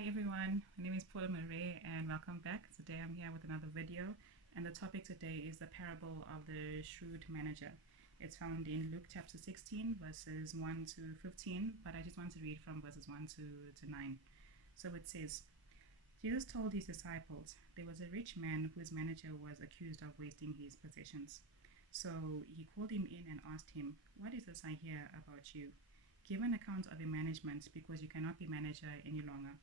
Hi everyone, my name is Paula Marie and welcome back. Today I'm here with another video, and the topic today is the parable of the Shrewd Manager. It's found in Luke chapter 16 verses 1 to 15, but I just want to read from verses 1 to 9. So it says, Jesus told his disciples, there was a rich man whose manager was accused of wasting his possessions. So he called him in and asked him, what is this I hear about you? Give an account of your management, because you cannot be manager any longer.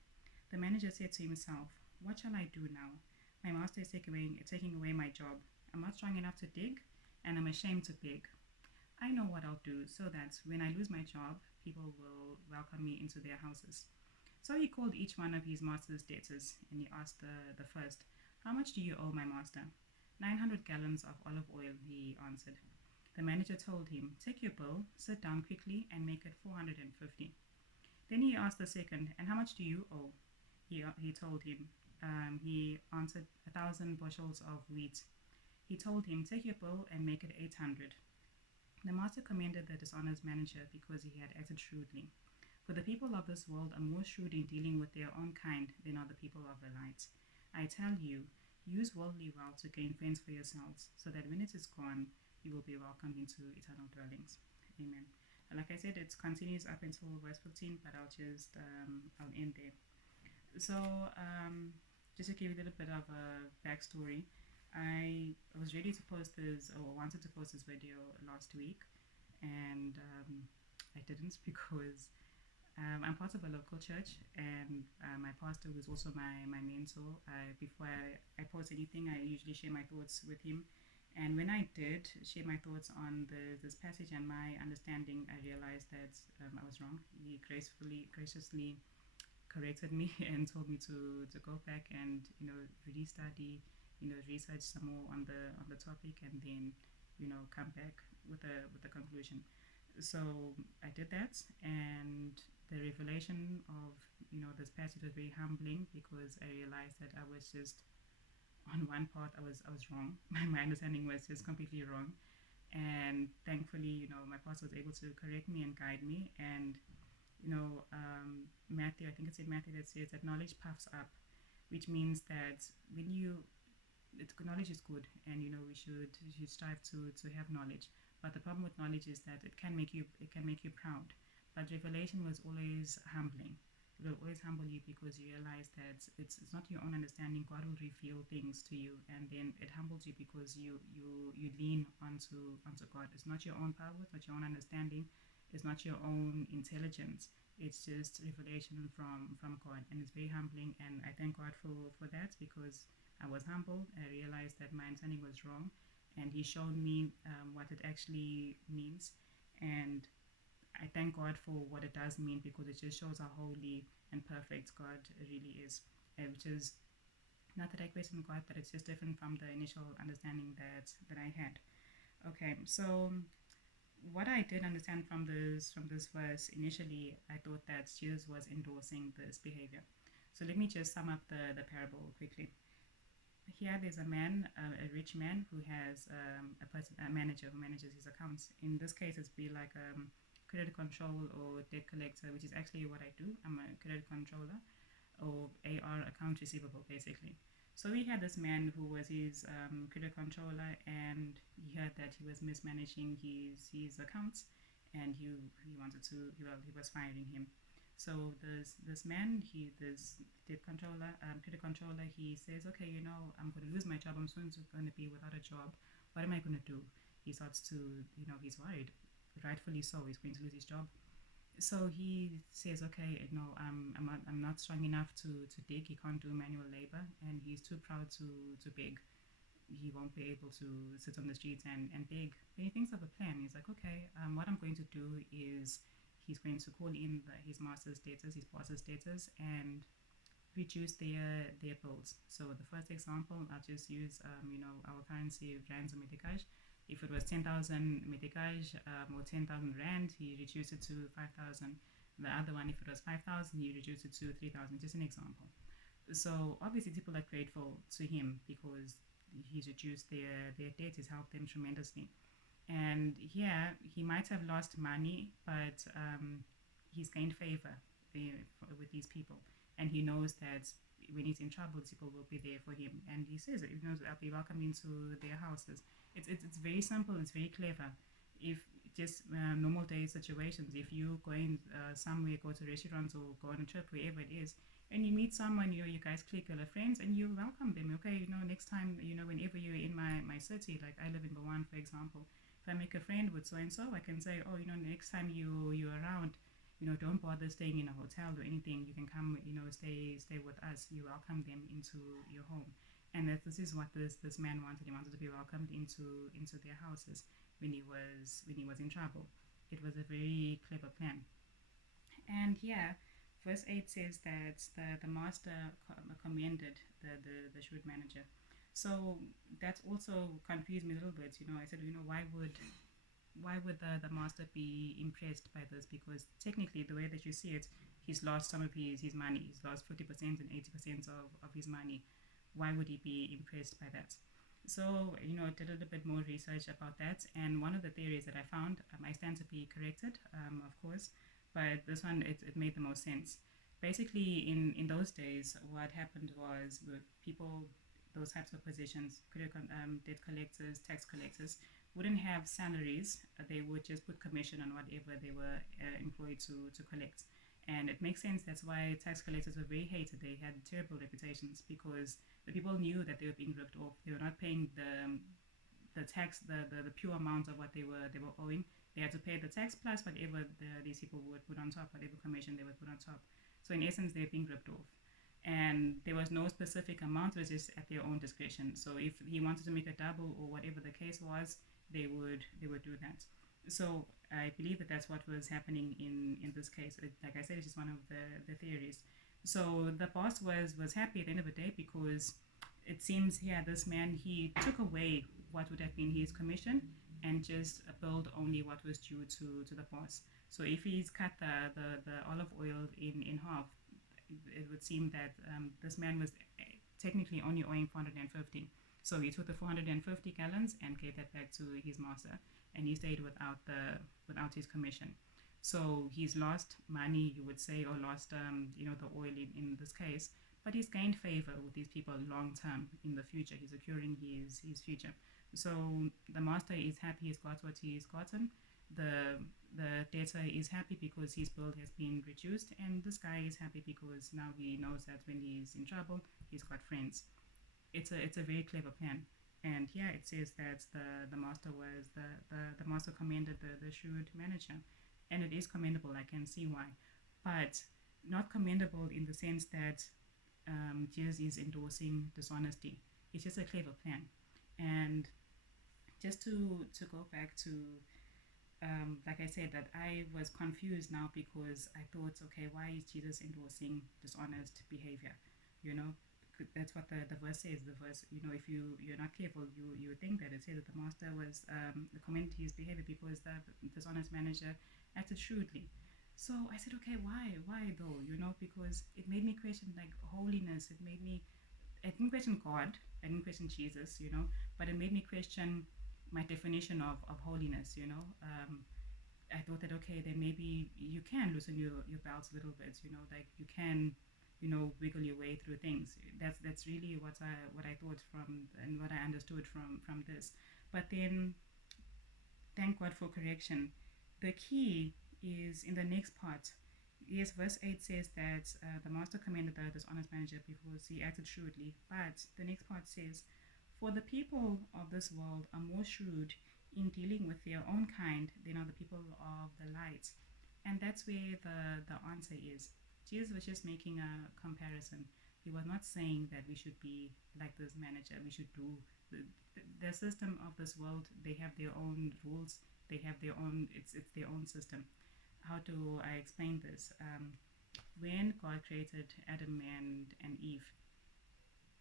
The manager said to himself, what shall I do now? My master is taking away my job. I'm not strong enough to dig, and I'm ashamed to beg. I know what I'll do so that when I lose my job, people will welcome me into their houses. So he called each one of his master's debtors, and he asked the first, how much do you owe my master? 900 gallons of olive oil, he answered. The manager told him, take your bill, sit down quickly, and make it 450. Then he asked the second, and how much do you owe? He told him. He answered, 1,000 bushels of wheat. He told him, take your bill and make it 800. The master commended the dishonest manager because he had acted shrewdly. For the people of this world are more shrewd in dealing with their own kind than are the people of the light. I tell you, use worldly wealth to gain friends for yourselves, so that when it is gone, you will be welcomed into eternal dwellings. Amen. Like I said, it continues up until verse 15, but I'll end there. So, just to give you a little bit of a backstory, I was ready to post this, or wanted to post this video last week, and I didn't because I'm part of a local church, and my pastor, who's also my mentor, before I post anything, I usually share my thoughts with him. And when I did share my thoughts on this passage and my understanding, I realized that I was wrong. He graciously corrected me and told me to go back and really study, research some more on the topic, and then come back with a conclusion. So I did that, and the revelation of this passage was very humbling, because I realized that I was just on one part I was wrong. My understanding was just completely wrong, and thankfully my pastor was able to correct me and guide me. And Matthew, I think it's in Matthew, that says that knowledge puffs up, which means that knowledge is good, and we should strive to have knowledge. But the problem with knowledge is that it can make you proud. But revelation was always humbling. It will always humble you, because you realize that it's not your own understanding. God will reveal things to you, and then it humbles you because you lean onto God. It's not your own power, it's not your own understanding, it's not your own intelligence. It's just revelation from God, and it's very humbling. And I thank God for that, because I was humbled. I realized that my understanding was wrong, and He showed me what it actually means. And I thank God for what it does mean, because it just shows how holy and perfect God really is, which is not that I question God, but it's just different from the initial understanding that I had. Okay, so what I did understand from this verse initially, I thought that Jesus was endorsing this behavior. So let me just sum up the parable quickly. Here there's a man, a rich man, who has a manager who manages his accounts. In this case, it's be like credit control or debt collector, which is actually what I do. I'm a credit controller, or AR, account receivable, basically. So he had this man who was his credit controller, and he heard that he was mismanaging his accounts, and he wanted to, he was firing him. So this man, this debt controller, credit controller, he says, okay, I'm going to lose my job. I'm soon going to be without a job. What am I going to do? He starts to, he's worried. Rightfully so, he's going to lose his job. So he says, okay, I'm not strong enough to dig. He can't do manual labor, and he's too proud to beg. He won't be able to sit on the streets and beg. But he thinks of a plan. He's like, okay, what I'm going to do is he's going to call in his master's debtors, his boss's debtors, and reduce their bills. So the first example, I'll just use our currency, rands or meticage. If it was 10,000 meticage or 10,000 rand, he reduced it to 5,000. The other one, if it was 5,000, he reduced it to 3,000. Just an example. So obviously people are grateful to him, because he's reduced their debt. He's helped them tremendously. And yeah, he might have lost money, but he's gained favor with these people. and he knows that when he's in trouble, people will be there for him. And he says it, he knows I'll be welcomed into their houses. It's very simple, it's very clever. If just normal day situations, if you go in somewhere, go to restaurants or go on a trip, wherever it is, and you meet someone, you guys click, you're friends, and you welcome them. Okay, next time, whenever you're in my city, like I live in Bawan, for example, if I make a friend with so and so, I can say, oh, next time you're around, don't bother staying in a hotel or anything. You can come, stay with us. You welcome them into your home, and this is what this man wanted. He wanted to be welcomed into their houses when he was in trouble. It was a very clever plan. And yeah, verse 8 says that the master commended the shrewd manager. So that also confused me a little bit. I said, why would the master be impressed by this? Because technically, the way that you see it, he's lost some of his money. He's lost 50% and 80% of his money. Why would he be impressed by that? So, I did a little bit more research about that. And one of the theories that I found, I stand to be corrected, of course, but this one, it made the most sense. Basically, in those days, what happened was with people, those types of positions, debt collectors, tax collectors, wouldn't have salaries. They would just put commission on whatever they were employed to collect. And it makes sense. That's why tax collectors were very hated. They had terrible reputations because the people knew that they were being ripped off. They were not paying the tax, the pure amount of what they were owing. They had to pay the tax plus whatever these people would put on top, whatever commission they would put on top. So in essence, they're being ripped off. And there was no specific amount, it was just at their own discretion. So if he wanted to make a double or whatever the case was, they would do that. So I believe that that's what was happening in this case. Like I said, it's just one of the theories. So the boss was happy at the end of the day because it seems, yeah, this man, he took away what would have been his commission and just billed only what was due to the boss. So if he's cut the olive oil in half, it would seem that this man was technically only owing 450. So he took the 450 gallons and gave that back to his master, and he stayed without his commission. So he's lost money, you would say, or lost the oil in this case, but he's gained favor with these people long term in the future. He's securing his future. So the master is happy he's got what he's gotten. The debtor is happy because his bill has been reduced, and this guy is happy because now he knows that when he's in trouble, he's got friends. It's a very clever plan. And here it says that the master was the master commended the shrewd manager, and it is commendable. I can see why, but not commendable in the sense that Jesus is endorsing dishonesty. It's just a clever plan. And just to go back to like I said, that I was confused now because I thought, okay, why is Jesus endorsing dishonest behavior? You know, that's what the verse says. The verse, if you're not careful, you would think that it says that the master was commended his behavior because the dishonest manager acted shrewdly. So I said, okay, why though? Because it made me question like holiness. I didn't question God. I didn't question Jesus. But it made me question my definition of holiness. I thought that, okay, then maybe you can loosen your belts a little bit. Like you can wiggle your way through things. That's really what I thought from and what I understood from this. But then, thank God for correction. The key is in the next part. Yes, verse 8 says that the master commended the dishonest manager because he acted shrewdly. But the next part says, for the people of this world are more shrewd in dealing with their own kind than are the people of the light. And that's where the answer is. Jesus was just making a comparison. He was not saying that we should be like this manager. We should do the system of this world. They have their own rules. They have their own. It's their own system. How do I explain this? When God created Adam and Eve,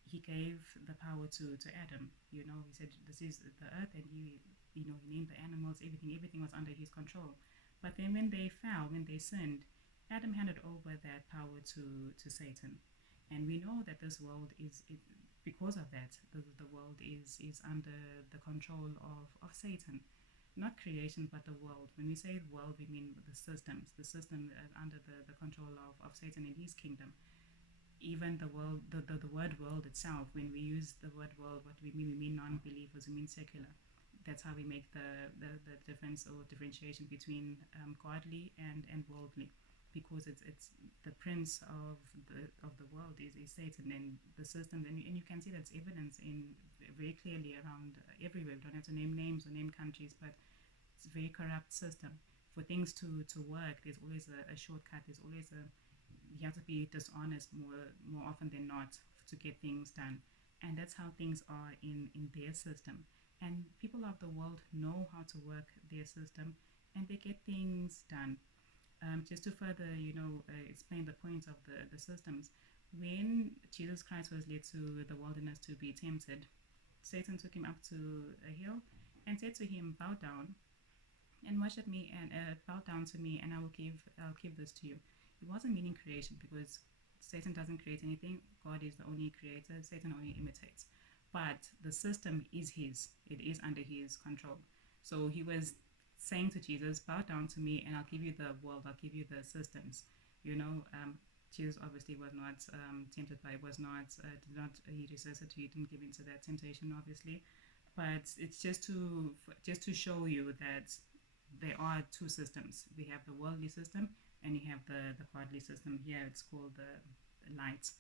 he gave the power to Adam. He said, this is the earth, and he named the animals, everything was under his control. But then when they fell, when they sinned, Adam handed over that power to Satan. And we know that this world because of that, the world is under the control of Satan. Not creation, but the world. When we say world, we mean the system under the control of Satan and his kingdom. even the world, the word world itself, when we use the word world, what we mean non-believers, we mean secular. That's how we make the difference or differentiation between godly and worldly, because it's the prince of the world is Satan, and the system, and you can see that's evidence in very clearly around everywhere. We don't have to name names or name countries, but it's a very corrupt system. For things to work, there's always a shortcut. There's always a you have to be dishonest more often than not to get things done, and that's how things are in their system. And people of the world know how to work their system, and they get things done. Just to further, explain the points of the systems. When Jesus Christ was led to the wilderness to be tempted, Satan took him up to a hill and said to him, "Bow down and worship me, and bow down to me, and I'll give this to you." It wasn't meaning creation, because Satan doesn't create anything. God is the only creator. Satan only imitates. But the system is his. It is under his control. So he was saying to Jesus, "Bow down to me, and I'll give you the world. I'll give you the systems." You know, Jesus obviously was not tempted by. Was not did not he resisted. He didn't give into that temptation, obviously. But it's just to show you that there are two systems. We have the worldly system, and you have the godly system. Here it's called the light.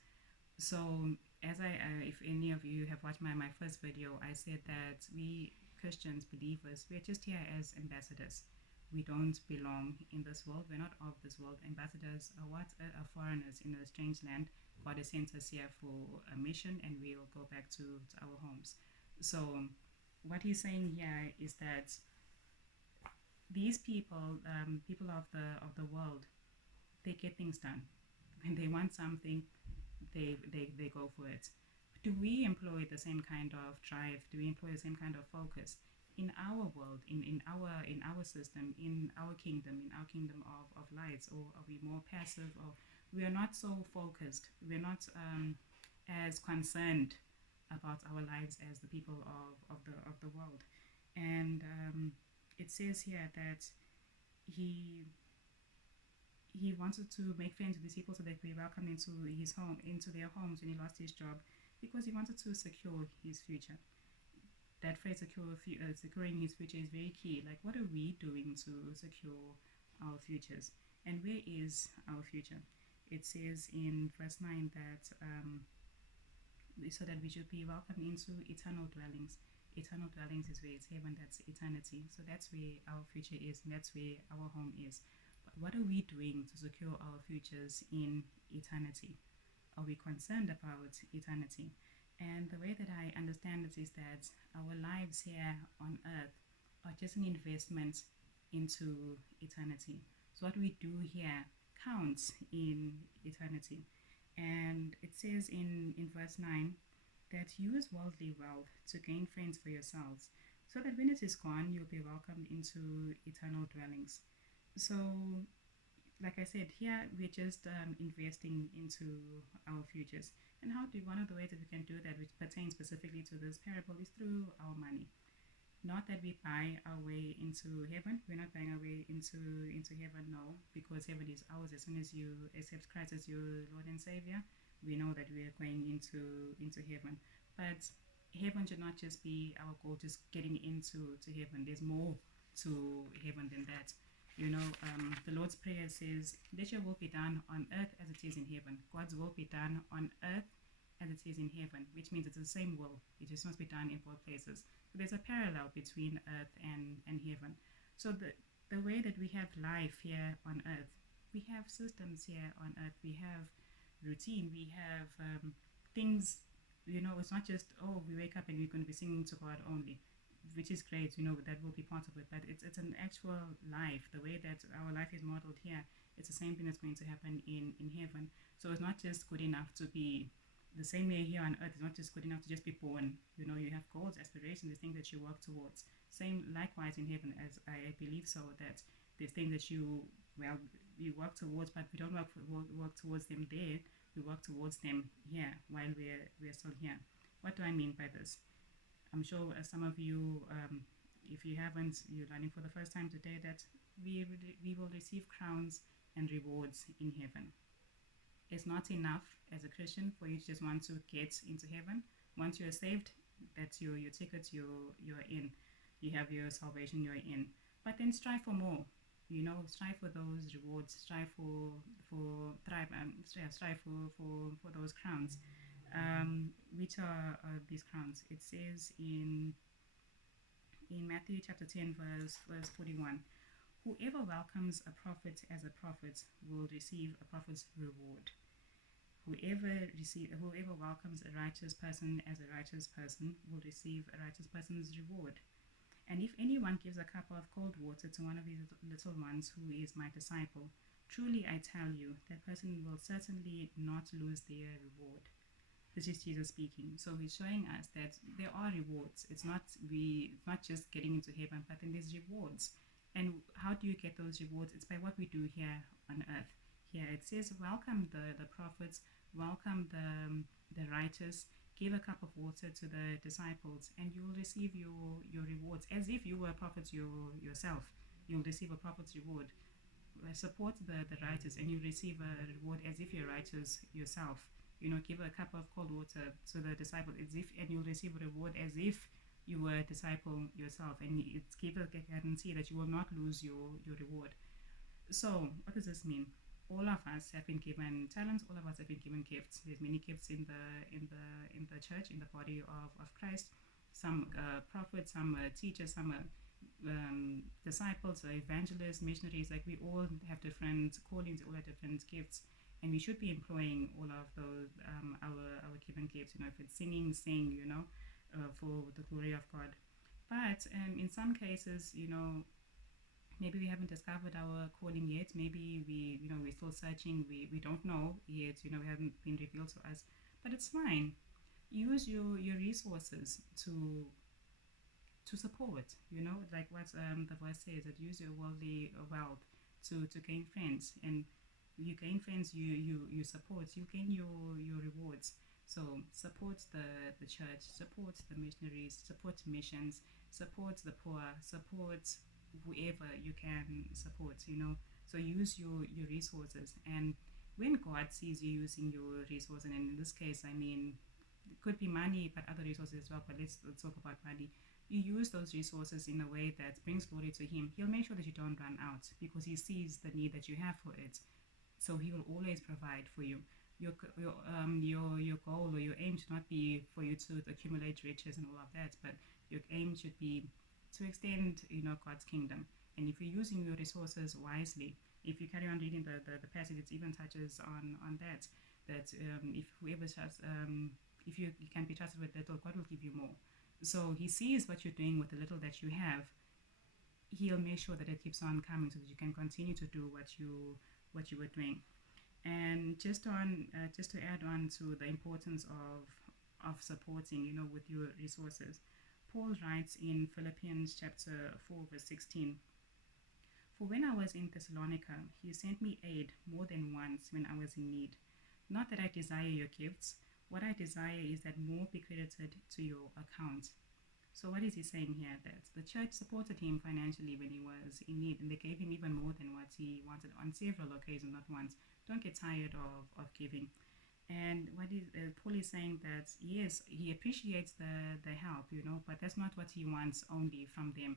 So, as if any of you have watched my first video, I said that we Christians, believers, we're just here as ambassadors. We don't belong in this world. We're not of this world. Ambassadors are what? Are foreigners in a strange land. God has sent us here for a mission, and we'll go back to our homes. So, what he's saying here is that these people, people of the world, they get things done. When they want something, they go for it. Do we employ the same kind of drive? Do we employ the same kind of focus in our world, in our system, in our kingdom of lights, or are we more passive, or we are not so focused? We're not as concerned about our lives as the people of the world. And it says here that he he wanted to make friends with these people so that we welcomed into his home, into their homes when he lost his job, because he wanted to secure his future. That phrase, securing his future, is very key. Like, what are we doing to secure our futures? And where is our future? It says in verse 9 that so that we should be welcomed into eternal dwellings. Eternal dwellings is where it's heaven, that's eternity. So that's where our future is, and that's where our home is. But what are we doing to secure our futures in eternity? Are we concerned about eternity? And the way that I understand it is that our lives here on earth are just an investment into eternity. So what we do here counts in eternity. And it says in verse 9 that use worldly wealth to gain friends for yourselves, so that when it is gone, you'll be welcomed into eternal dwellings. So, like I said, here we're just investing into our futures. And one of the ways that we can do that, which pertains specifically to this parable, is through our money. Not that we buy our way into heaven. We're not buying our way into heaven, no, because heaven is ours. As soon as you accept Christ as your Lord and Savior, we know that we are going into heaven. But heaven should not just be our goal, just getting into heaven. There's more to heaven than that. The Lord's Prayer says, "Let your will be done on earth as it is in heaven." God's will be done on earth as it is in heaven, which means it's the same will. It just must be done in both places. So there's a parallel between earth and heaven. So the way that we have life here on earth, we have systems here on earth. We have routine. We have things. It's not just, oh, we wake up and we're going to be singing to God only, which is great. That will be part of it. But it's an actual life. The way that our life is modeled here, it's the same thing that's going to happen in heaven. So it's not just good enough to be the same way here on earth. It's not just good enough to just be born. You have goals, aspirations, the things that you work towards. Same likewise in heaven, as I believe so, that there's things that you work towards, but we don't work towards them there. We work towards them here while we're still here. What do I mean by this? I'm sure some of you, if you haven't, you're learning for the first time today that we will receive crowns and rewards in heaven. It's not enough as a Christian for you to just want to get into heaven. Once you're saved, that's your ticket. You're in. You have your salvation. You're in. But then strive for more. Strive for those rewards. Strive for thrive. Strive for those crowns. Which are these crowns? It says in Matthew chapter 10, verse 41. Whoever welcomes a prophet as a prophet will receive a prophet's reward. Whoever welcomes a righteous person as a righteous person will receive a righteous person's reward. And if anyone gives a cup of cold water to one of these little ones who is my disciple, truly I tell you, that person will certainly not lose their reward. This is Jesus speaking. So he's showing us that there are rewards. It's not just getting into heaven, but then there's rewards. And how do you get those rewards? It's by what we do here on earth. Here it says, welcome the prophets, welcome the righteous, give a cup of water to the disciples, and you will receive your rewards. As if you were a prophet yourself, you'll receive a prophet's reward. Support the righteous, and you receive a reward as if you're righteous yourself. Give a cup of cold water to the disciple and you'll receive a reward as if you were a disciple yourself, and it's give a guarantee that you will not lose your reward. So what does this mean? All of us have been given talents. All of us have been given gifts. There's many gifts in the church, in the body of Christ. Some prophets, some teachers, some disciples, evangelists, missionaries. Like, we all have different callings, all have different gifts. And we should be employing all of those our given gifts. If it's singing, sing. For the glory of God. But in some cases, maybe we haven't discovered our calling yet. Maybe we're still searching. We don't know yet. We haven't been revealed to us. But it's fine. Use your resources to support. Like what the verse says, that use your worldly wealth to gain friends. And you gain friends, you support, you gain your rewards. So support the church, support the missionaries, support missions, support the poor, support whoever you can support. So use your resources. And when God sees you using your resources, and in this case, it could be money, but other resources as well, but let's talk about money. You use those resources in a way that brings glory to Him. He'll make sure that you don't run out, because He sees the need that you have for it. So He will always provide for you. Your goal or your aim should not be for you to accumulate riches and all of that, but your aim should be to extend God's kingdom. And if you're using your resources wisely, if you carry on reading the passage, it even touches on that if whoever trusts, if you can be trusted with little, God will give you more. So He sees what you're doing with the little that you have. He'll make sure that it keeps on coming, so that you can continue to do what you were doing. And just to add on to the importance of supporting, with your resources, Paul writes in Philippians chapter 4, verse 16, "For when I was in Thessalonica, you sent me aid more than once when I was in need. Not that I desire your gifts. What I desire is that more be credited to your account." So what is he saying here? That the church supported him financially when he was in need, and they gave him even more than what he wanted on several occasions, not once. Don't get tired of giving. And what is Paul is saying, that yes, he appreciates the help, but that's not what he wants only from them.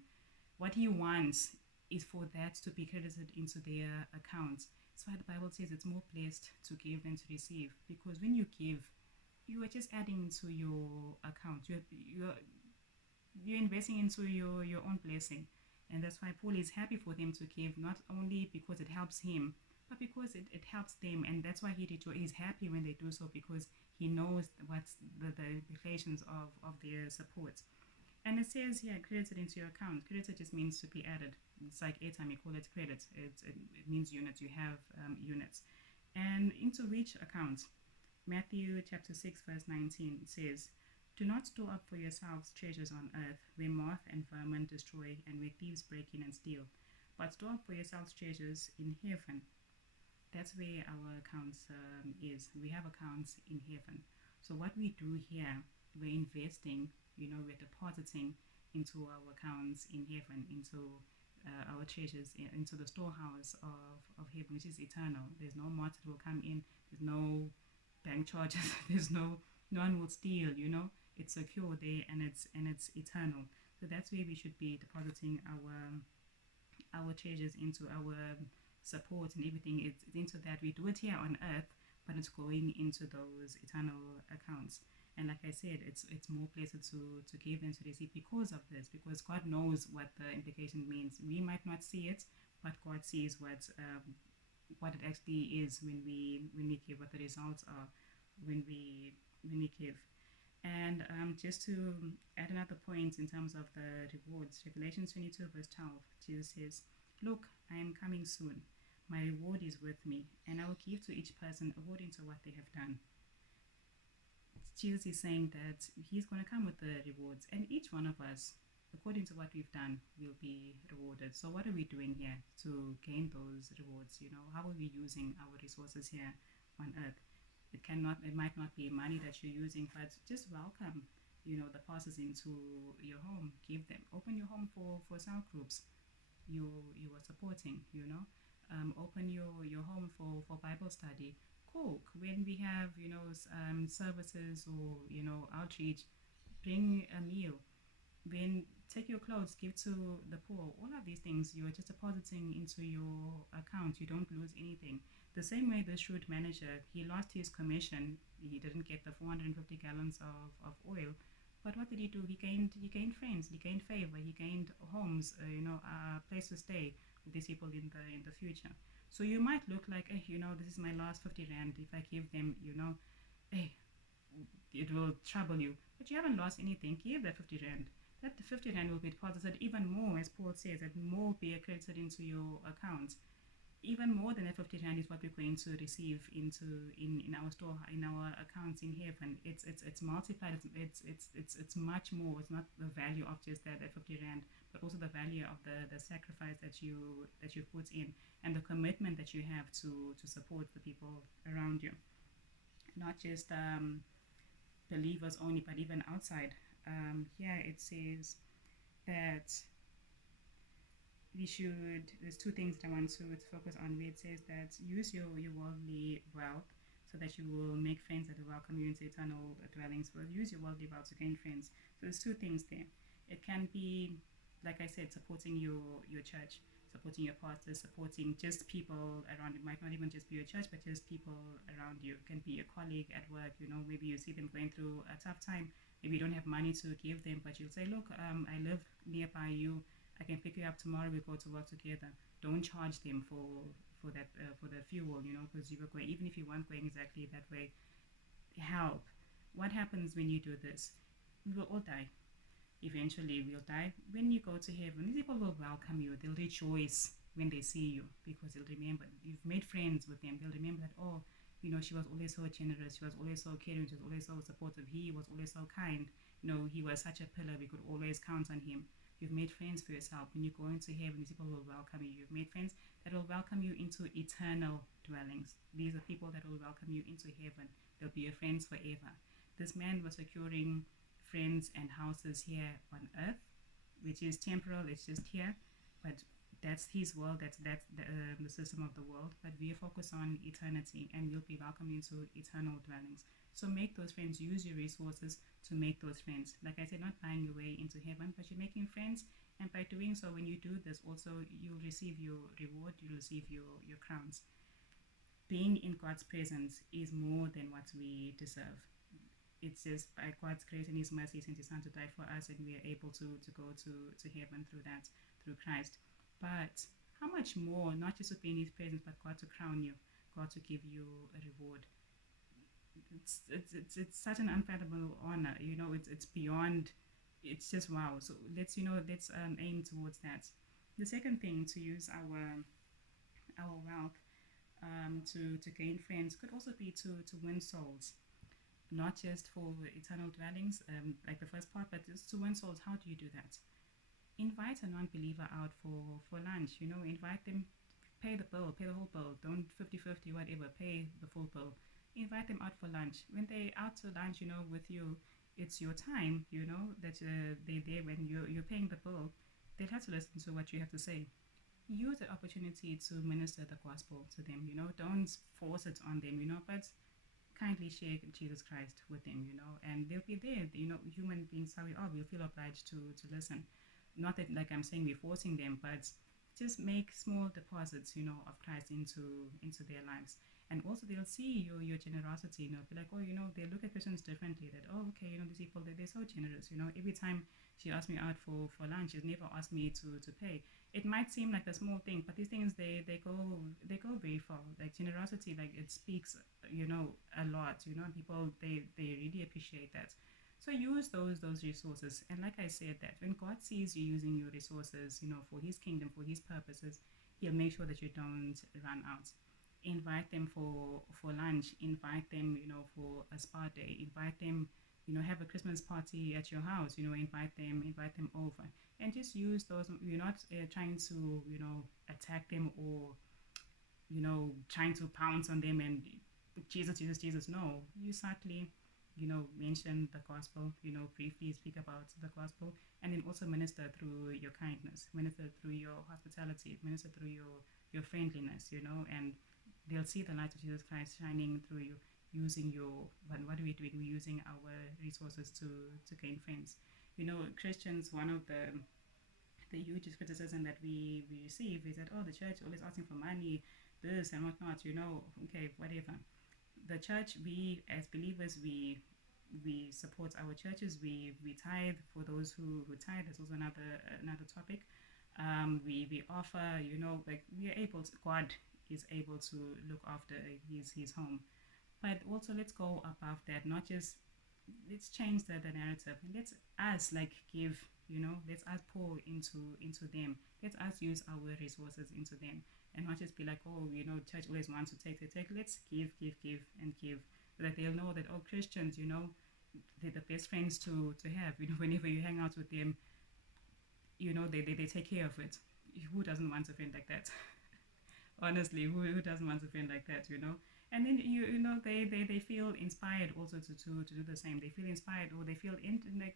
What he wants is for that to be credited into their accounts. That's why the Bible says it's more blessed to give than to receive, because when you give, you are just adding to your account. You're investing into your own blessing. And that's why Paul is happy for them to give, not only because it helps him, but because it helps them. And that's why he's happy when they do so, because he knows what's the implications of their support. And it says here, credited into your account. Credited just means to be added. It's like airtime, you call it credit. It means units. You have units. And into which account? Matthew chapter 6, verse 19 says, "Do not store up for yourselves treasures on earth, where moth and vermin destroy, and where thieves break in and steal. But store up for yourselves treasures in heaven." That's where our accounts is. We have accounts in heaven. So what we do here, we're investing, we're depositing into our accounts in heaven, into our treasures, into the storehouse of heaven, which is eternal. There's no moth that will come in. There's no bank charges. There's no one will steal. It's secure there, and it's eternal. So that's where we should be depositing our treasures into our support and everything. It's into that. We do it here on earth, but it's going into those eternal accounts. And like I said, it's more pleasant to give than to receive because of this, because God knows what the implication means. We might not see it, but God sees what it actually is when we give, what the results are when we give. And just to add another point in terms of the rewards, Revelation 22, verse 12, Jesus says, "Look, I am coming soon. My reward is with me, and I will give to each person according to what they have done." Jesus is saying that he's going to come with the rewards, and each one of us, according to what we've done, will be rewarded. So, what are we doing here to gain those rewards? How are we using our resources here on earth? It might not be money that you're using, but just welcome the pastors into your home. Open your home for cell groups you are supporting. Open your home for Bible study. Cook when we have services or outreach. Bring a meal. When take your clothes, give to the poor. All of these things you are just depositing into your account. You don't lose anything. The same way the shrewd manager, he lost his commission. He didn't get the 450 gallons of oil. But what did he do? He gained friends. He gained favor. He gained homes. A place to stay with these people in the future. So you might look like, this is my last 50 rand. If I give them, hey, it will trouble you. But you haven't lost anything. Give that 50 rand. That 50 rand will be deposited even more, as Paul says, that more be accredited into your account. Even more than that 50 rand is what we're going to receive in our store, in our accounts in heaven. It's multiplied. It's much more. It's not the value of just that 50 rand, but also the value of the sacrifice that you put in, and the commitment that you have to support the people around you, not just believers only, but even outside. Here it says that there's two things that I want to focus on, where it says that use your worldly wealth so that you will make friends that will welcome you into eternal dwellings. Well, use your worldly wealth to gain friends. So there's two things there. It can be, like I said, supporting your church, supporting your pastors, supporting just people around. It might not even just be your church, but just people around you. It can be a colleague at work. Maybe you see them going through a tough time. Maybe you don't have money to give them, but you'll say, look, I live nearby you. I can pick you up tomorrow. We go to work together. Don't charge them for the fuel, because you were going, even if you weren't going exactly that way. Help. What happens when you do this? We will all die. Eventually, we'll die. When you go to heaven, these people will welcome you. They'll rejoice when they see you, because they'll remember you've made friends with them. They'll remember that, she was always so generous. She was always so caring. She was always so supportive. He was always so kind. He was such a pillar. We could always count on him. You've made friends for yourself. When you go into heaven, these people will welcome you. You've made friends that will welcome you into eternal dwellings. These are people that will welcome you into heaven. They'll be your friends forever. This man was securing friends and houses here on earth, which is temporal. It's just here, but that's his world. That's the system of the world. But we focus on eternity, and you'll be welcomed into eternal dwellings. So make those friends. Use your resources to make those friends. Like I said, not buying your way into heaven, but you're making friends. And by doing so, when you do this, also you'll receive your reward. You'll receive your crowns. Being in God's presence is more than what we deserve. It's just by God's grace and his mercy, sent his son to die for us, and we are able to go to heaven through that, through Christ. But how much more, not just to be in his presence, but God to crown you, God to give you a reward. It's such an unfathomable honor. It's beyond. It's just wow. So let's aim towards that. The second thing, to use our wealth to gain friends, could also be to win souls, not just for eternal dwellings, like the first part, but just to win souls. How do you do that? Invite a non-believer out for lunch. Invite them. Pay the bill. Pay the whole bill. Don't 50-50, whatever. Pay the full bill. Invite them out for lunch. When they're out to lunch, with you, it's your time, that they're there when you're paying the bill. They'll have to listen to what you have to say. use the opportunity to minister the gospel to them. Don't force it on them. But kindly share Jesus Christ with them. And they'll be there. Human beings how we are, we'll feel obliged to listen. Not that like I'm saying we're forcing them, but just make small deposits, of Christ into their lives. And also they'll see your generosity, be like, oh, they look at Christians differently. That, oh, okay, these people, they're so generous. Every time she asked me out for lunch, she's never asked me to pay. It might seem like a small thing, but these things they go very far. Like generosity, like it speaks, a lot. People they really appreciate that. So use those resources, and like I said, that when God sees you using your resources, for His kingdom, for His purposes, He'll make sure that you don't run out. Invite them for lunch. Invite them, for a spa day. Invite them, have a Christmas party at your house. Invite them over, and just use those. You're not trying to, attack them, or trying to pounce on them and Jesus, Jesus, Jesus. No, you subtly, mention the gospel, briefly speak about the gospel, and then also minister through your kindness, minister through your hospitality, minister through your friendliness, and they'll see the light of Jesus Christ shining through you, using what are we doing? We're using our resources to gain friends. Christians, one of the hugest criticism that we receive is that, oh, the church always asking for money, this and whatnot, okay, whatever. The church, we as believers, we support our churches. We tithe. For those who tithe, that's also another topic. We offer, like we are able to, God is able to look after his home. But also let's go above that, not just, let's change the narrative, and let's us like give, let's us pour into them. Let's us use our resources into them, and not just be like, oh, church always wants to take. Let's give and give, so that they'll know that, oh, Christians, they're the best friends to have. Whenever you hang out with them, they take care of it. Who doesn't want a friend like that? Honestly, who doesn't want a friend like that? And then they feel inspired also to do the same. They feel inspired, or they feel like,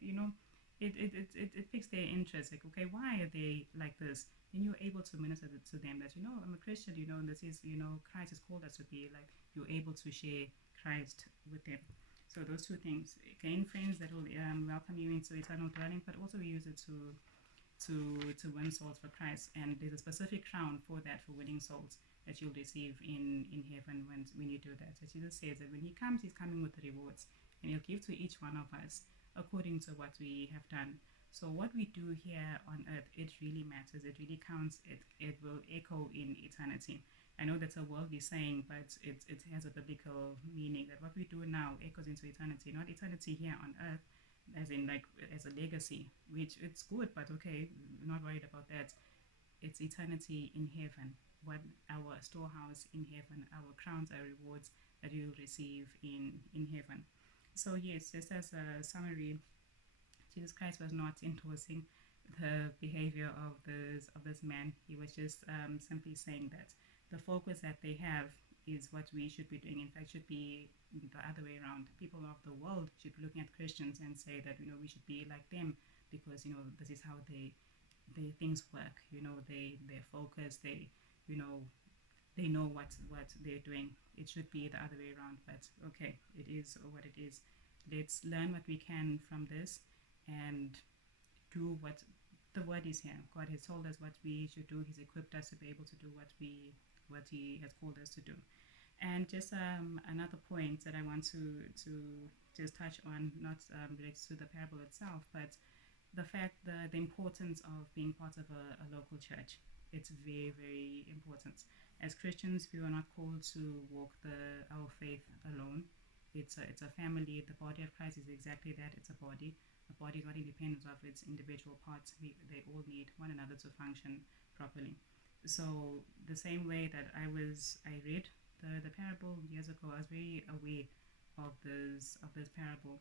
it piques their interest. Like, okay, why are they like this? And you're able to minister to them that, I'm a Christian, and this is, Christ has called us to be like. You're able to share Christ with them. So those two things: gain friends that will welcome you into eternal dwelling, but also use it to win souls for Christ. And there's a specific crown for that, for winning souls, that you'll receive in heaven when you do that. So Jesus says that when He comes, He's coming with the rewards, and He'll give to each one of us according to what we have done. So what we do here on earth, it really matters. It really counts. It will echo in eternity. I know that's a worldly saying, but it has a biblical meaning, that what we do now echoes into eternity, not eternity here on earth, as in like as a legacy, which it's good, but okay, we're not worried about that. It's eternity in heaven, what our storehouse in heaven, our crowns, our rewards that you'll receive in heaven. So yes, just as a summary, Jesus Christ was not endorsing the behavior of this man. He was just simply saying that the focus that they have is what we should be doing. In fact, should be the other way around. People of the world should be looking at Christians and say that, we should be like them, because this is how they things work. They're focused. They know what they're doing. It should be the other way around, but okay, it is what it is. Let's learn what we can from this and do what the word is here. God has told us what we should do. He's equipped us to be able to do what He has called us to do. And just another point that I want to just touch on, not related to the parable itself, but the fact that the importance of being part of a local church. It's very, very important. As Christians, we are not called to walk our faith alone. It's a family. The body of Christ is exactly that. It's a body. A body is not independent of its individual parts. They all need one another to function properly. So the same way that I read the parable years ago, I was very aware of this parable,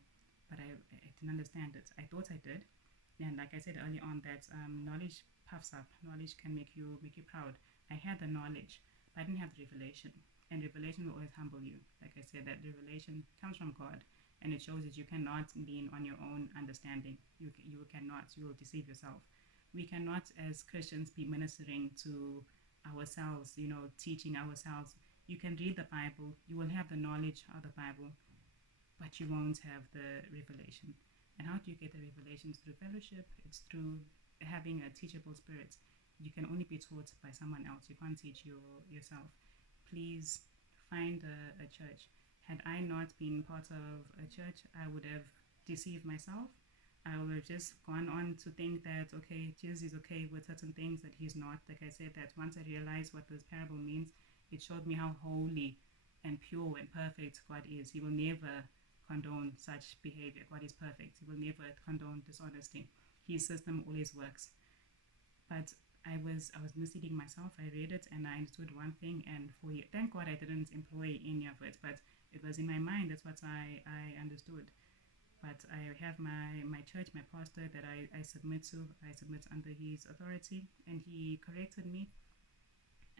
but I didn't understand it. I thought I did, and like I said earlier on, that knowledge puffs up. Knowledge can make you proud. I had the knowledge, but I didn't have the revelation. And revelation will always humble you. Like I said, that revelation comes from God, and it shows that you cannot lean on your own understanding. You cannot. You will deceive yourself. We cannot, as Christians, be ministering to ourselves, teaching ourselves. You can read the Bible, you will have the knowledge of the Bible, but you won't have the revelation. And how do you get the revelation? It's through fellowship, it's through having a teachable spirit. You can only be taught by someone else. You can't teach yourself. Please find a church. Had I not been part of a church, I would have deceived myself. I would have just gone on to think that, okay, Jesus is okay with certain things that he's not. Like I said, that once I realized what this parable means, it showed me how holy and pure and perfect God is. He will never condone such behavior. God is perfect. He will never condone dishonesty. His system always works. But I was misleading myself. I read it and I understood one thing, and thank God I didn't employ any of it, but it was in my mind. That's what I understood. But I have my church, my pastor that I submit to. I submit under his authority, and he corrected me.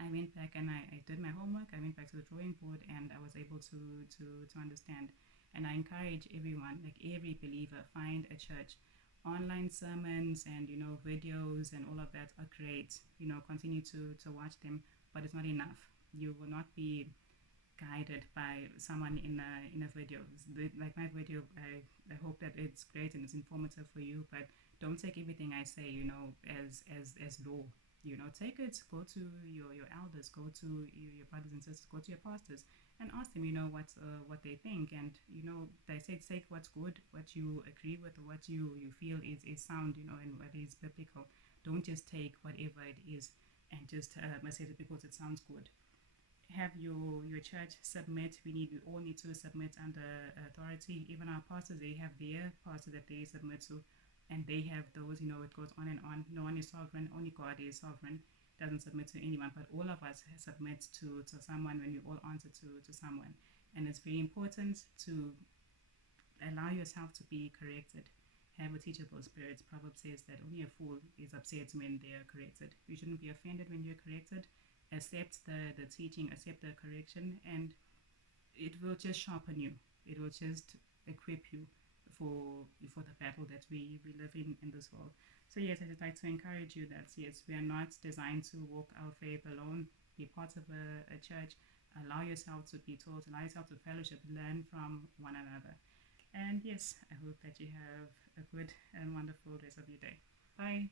I went back and I did my homework. I went back to the drawing board and I was able to understand. And I encourage everyone, like every believer, find a church. Online sermons and videos and all of that are great. Continue to watch them, but it's not enough. You will not be guided by someone in a video. Like my video, I hope that it's great and it's informative for you, but don't take everything I say as law. Take it, go to your elders, go to your brothers and sisters, go to your pastors and ask them what they think. And they say take what's good, what you agree with, or what you feel is sound, and what is biblical. Don't just take whatever it is and just say it because it sounds good. Have your church submit. We all need to submit under authority. Even our pastors, they have their pastor that they submit to, and they have those. It goes on and on. No one is sovereign. Only God is sovereign. Doesn't submit to anyone, but all of us submit to someone when we all answer to someone. And it's very important to allow yourself to be corrected. Have a teachable spirit. Proverbs says that only a fool is upset when they are corrected. You shouldn't be offended when you're corrected. Accept the teaching, accept the correction, and it will just sharpen you. It will just equip you for the battle that we live in this world. So yes, I'd like to encourage you that yes, we are not designed to walk our faith alone. Be part of a church. Allow yourself to be taught. Allow yourself to fellowship. Learn from one another. And yes, I hope that you have a good and wonderful rest of your day. Bye.